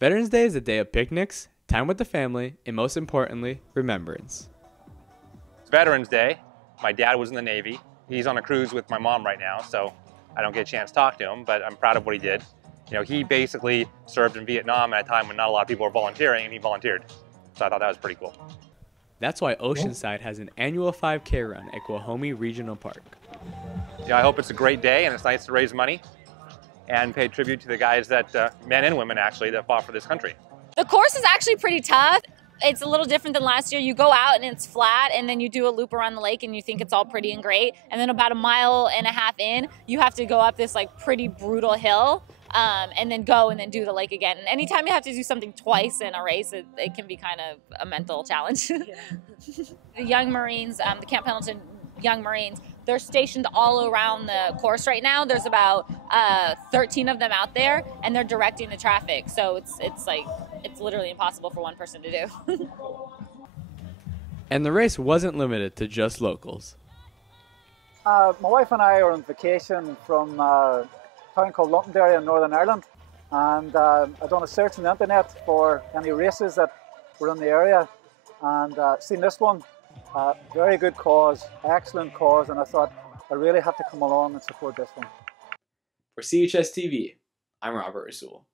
Veterans Day is a day of picnics, time with the family, and most importantly, remembrance. It's Veterans Day. My dad was in the Navy. He's on a cruise with my mom right now, so I don't get a chance to talk to him, but I'm proud of what he did. You know, he basically served in Vietnam at a time when not a lot of people were volunteering, and he volunteered. So I thought that was pretty cool. That's why Oceanside has an annual 5K run at Guahomie Regional Park. Yeah, I hope it's a great day, and it's nice to raise money and pay tribute to the guys that, men and women actually, that fought for this country. The course is actually pretty tough. It's a little different than last year. You go out and it's flat, and then you do a loop around the lake and you think it's all pretty and great. And then about 1.5 miles in, you have to go up this like pretty brutal hill and then go and then do the lake again. And anytime you have to do something twice in a race, it can be kind of a mental challenge. The Young Marines, the Camp Pendleton Young Marines, they're stationed all around the course right now. There's about 13 of them out there, and they're directing the traffic. So it's literally impossible for one person to do. And the race wasn't limited to just locals. My wife and I are on vacation from a town called Londonderry in Northern Ireland, and I've done a search on the internet for any races that were in the area, and seen this one. Very good cause, excellent cause, and I thought I really have to come along and support this one. For CHS TV, I'm Robert Rasul.